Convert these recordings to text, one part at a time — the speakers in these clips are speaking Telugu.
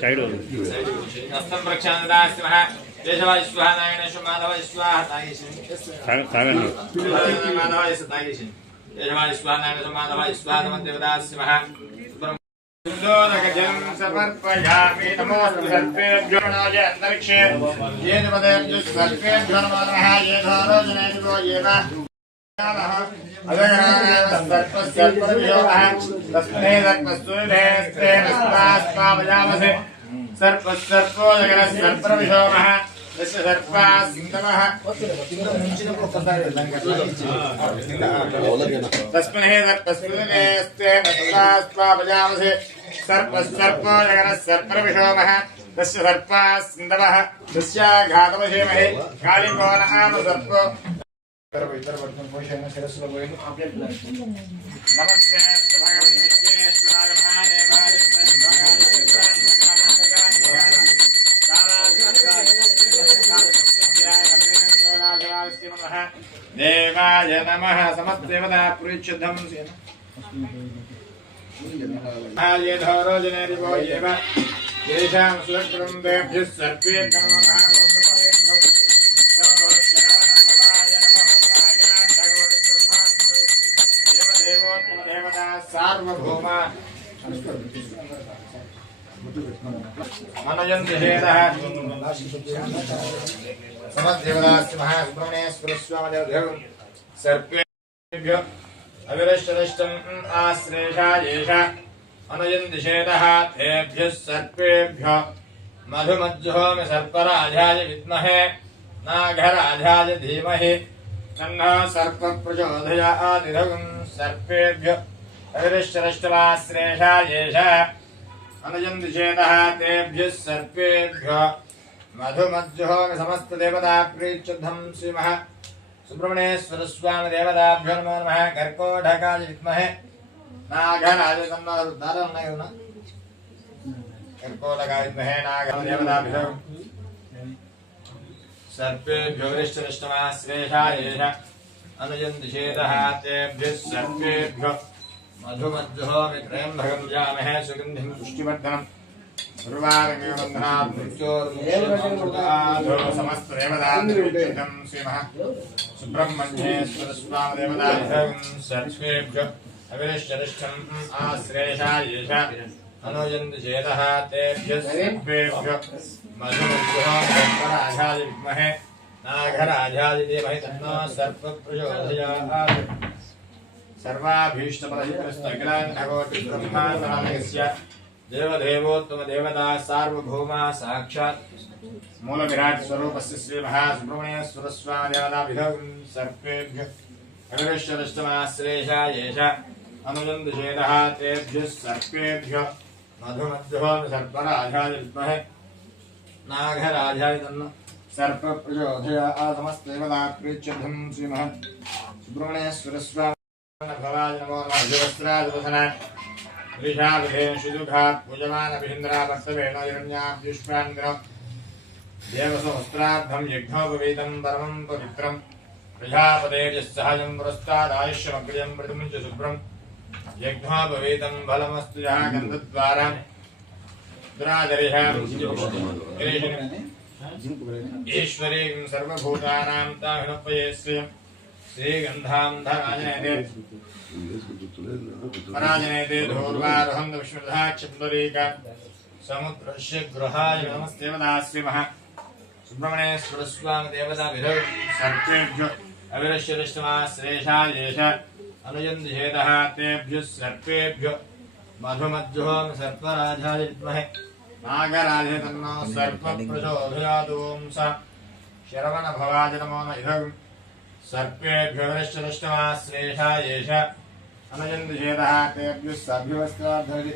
साइड हस्तं प्रक्षालनास्मः केशवाय स्वाहा नारायण माधवाय स्वाहा माधवाय सतागिश केशवाय स्वाहा नारायण माधवाय स्वाहा नमः देवदास्मः सुन्दरगजं समर्पयामि नमोऽस्तु सर्वेभ्यो नमः अन्तरिक्षे ये देवदेभ्यो सर्वेभ्यो नमो नमः ये धोरोजनेभ्यो ये वा नमस्ते भगवान विश्वेश्वराय महादेवाय देवाय नमः समस्तदेवता पुरुषोत्तम ये धौरोजनेरिवो एव येषां सुरक्षणं देभ्यः सर्वेभ्यो नमः सार्वभौमा मनोजन्ति हेदः समद्देवदास्य महासुब्रह्मण्येश्वर स्वामिदेवं सर्पेभ्यो अविरष्टरिष्टम् आश्रेषायेष मनोजन्ति हेदः तेभ्यः सर्पेभ्यो मधुमज्जुहोमि सर्पराजाय विद्महे नागराजाय धीमहि तन्नः सर्पप्रचोदयात् सर्पेभ्यो अविरष्टरिष्टमाश्रेषायेष अनुजन्ति चेतः तेभ्यः सर्पेभ्यो मधुमज्जुहोमि समस्तदेवता प्रीच्युद्धं श्रीमः सुब्रह्मण्येश्वर स्वामी देवताभ्यो नमो नमः कर्कोटकाय विद्महे नागराज तन्नो कर्कोटकाय विद्महे नागदेवताभ्यो सर्पेभ्यो अविरष्टरिष्टमाश्रेषायेष अनुजन्ति चेतः तेभ्यः सर्पेभ्यो मधुमज्जुहोमि त्र्यम्बकं जामहे सुगन्धिं पुष्टिवर्धनम् उर्वारुकवन्दनात् मृत्योर्मुक्षोर्मृताधो समस्तदेवताभ्यं श्रीमः सुब्रह्मण्येश्वर स्वामिदेवताभ्यं सर्वेभ्यो अविरष्टरिष्टम् आश्रेषायेष अनुजन्ति चेतः तेभ्यः सर्वेभ्यो मधुमज्जुहोमि सर्पराजाय विद्महे नागराजाय धीमहि तन्नो सर्पप्रचोदयात् सर्वाभीष्टपरहितस्तकिलाण्डकोटिब्रह्माण्डनायकस्य देवदेवोत्तमदेवता सार्वभौमा साक्षात् मूलविराट स्वरूपस्य श्रीमहासुब्रह्मण्येश्वर स्वामिदेवताभ्यः सर्पेभ्यो अविरष्टरिष्टमाश्रेषायेष अनुजन्ति चेतः तेभ्यः सर्पेभ्यो मधुमज्जुहोमि सर्पराजाय विद्महे नागराजाय तन्नो सर्पप्रचोदयात् समस्तदेवता प्रीच्युद्धं श्रीमः सुब्रह्मण्येश्वर स्वामी भवाय नमो नमः देवस्त्रादुवसना ऋषाविधेन शुदुघा पूजमान अभिन्द्रा भक्तवेण हिरण्याभ्युष्पान्द्र देवसहस्रार्धं यज्ञोपवीतं परमं पवित्रं प्रजापतेजस्सहजं पुरस्तादायुष्यमग्र्यं प्रतिमुञ्च शुभ्रं यज्ञोपवीतं फलमस्तु यः गन्धद्वारा दुरादरिः ईश्वरीं सर्वभूतानां तामिनोपये श्रियं श्रीगन्धां धराजनयते पराजनयते धूर्वारोहं विष्णुर्धाक्षपुण्डरीक समुद्रस्य गृहाय नमस्तेवदा श्रीमः सुब्रह्मण्येश्वर स्वामी देवताभ्यो सर्पेभ्यो अविरष्टरिष्टमाश्रेषायेष अनुजन्ति चेतः तेभ्यः सर्पेभ्यो मधुमज्जुहोमि सर्पराजाय विद्महे नागराजाय तन्नो सर्पप्रचोदयात् ॐ शरवणभवाय नमो नमः सर्पेभ्यो अविरष्टरिष्टमाश्रेषायेष अनुजन्ति चेतः तेभ्यः सर्वस्त्रार्धरि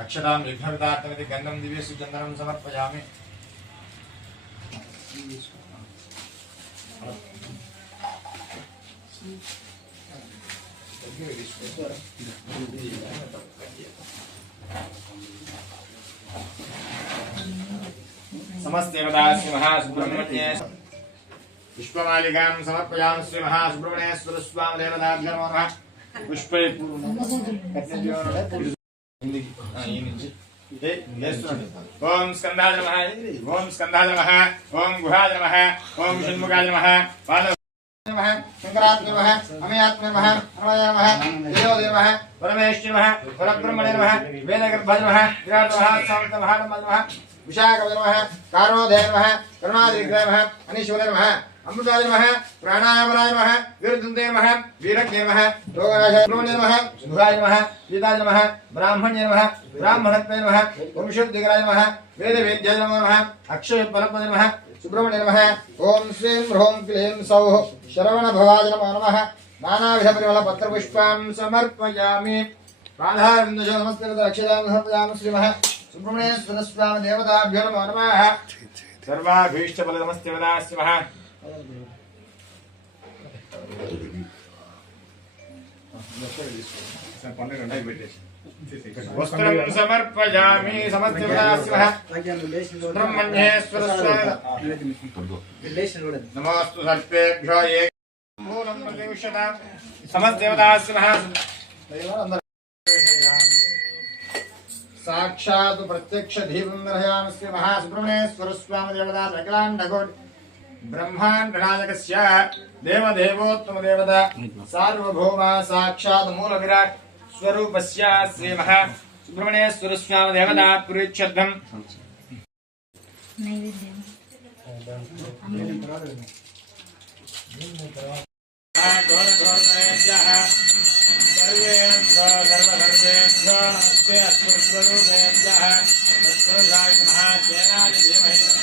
अक्षतां विघ्नविदार्थमिति गन्धं दिव्यस्य चन्दनं समर्पयामि। समस्तेवदास्य महासुब्रह्मण्ये पुष्पमालिकां समर्पयामि। श्री महासुब्रह्मण्येश्वर स्वामी देवताभ्यो नमः। పుష్పే ఓం స్కందాయ నమః ఓం స్కందాయ నమః ఓం గుహాయ నమః ఓం షణ్ముఖాయ నమః నమః శంకరాత్మ నమః అమయాత్మ నమః అమయ నమః దేవోదయ నమః పరమేశ్వర నమః పరబ్రహ్మణే నమః వేదగర్భాయ నమః విరాట్ నమః సామంత మహాత్మ నమః విశాఖపతి నమః కారణోదయ నమః కరుణాదిగ్రహ నమః అనీశ్వర నమః అమృతాయ నమః ప్రాణాయామరాయ నమః వీరదుందే నమః వీరజ్ఞే నమః యోగరాజాయ నమః శుభాయ నమః గీతాయ నమః బ్రాహ్మణ్య నమః బ్రాహ్మణత్వే నమః వంశోద్దిగరాయ నమః వేదవేద్యాయ నమః అక్షయ ఫలపదే నమః సుబ్రహ్మణ్య నమః ఓం శ్రీం హ్రోం క్లీం సౌః శరవణభవాయ నమో నమః నానావిధ పరిమళ పత్రపుష్పాం సమర్పయామి రాధావిందజో నమస్తే అక్షదాం సమర్పయామి శ్రీమః సుబ్రహ్మణ్యేశ్వర స్వామి దేవతాభ్యో నమో నమః సర్వాభీష్ట ఫల నమస్తే వదాస్మః వస్త్రం సమర్పయామి సమస్తే వదాస్మః సుబ్రహ్మణ్యేశ్వర స్వామి నమోస్తు సర్పేభ్యో మూలం ప్రతిష్ఠిత సమస్తే వదాస్మః సాక్షాత్ ప్రత్యక్ష దీపం దర్శయామి శ్రీ మహాసుబ్రహ్మణ్యేశ్వర స్వామి దేవతా సకలాండకోటి బ్రహ్మాండ నాయకస్య దేవదేవోత్తమ దేవత సార్వభౌమ సాక్షాత్ మూల విరాట్ స్వరూపస్య శ్రీ మహాసుబ్రహ్మణ్యేశ్వర స్వామి దేవతా పురీక్షర్థం सर्वेभ्यो नमस्ते अस्मत्स्वरूपेभ्यः तत्पुरुषाय नमः तेनादि धीमहि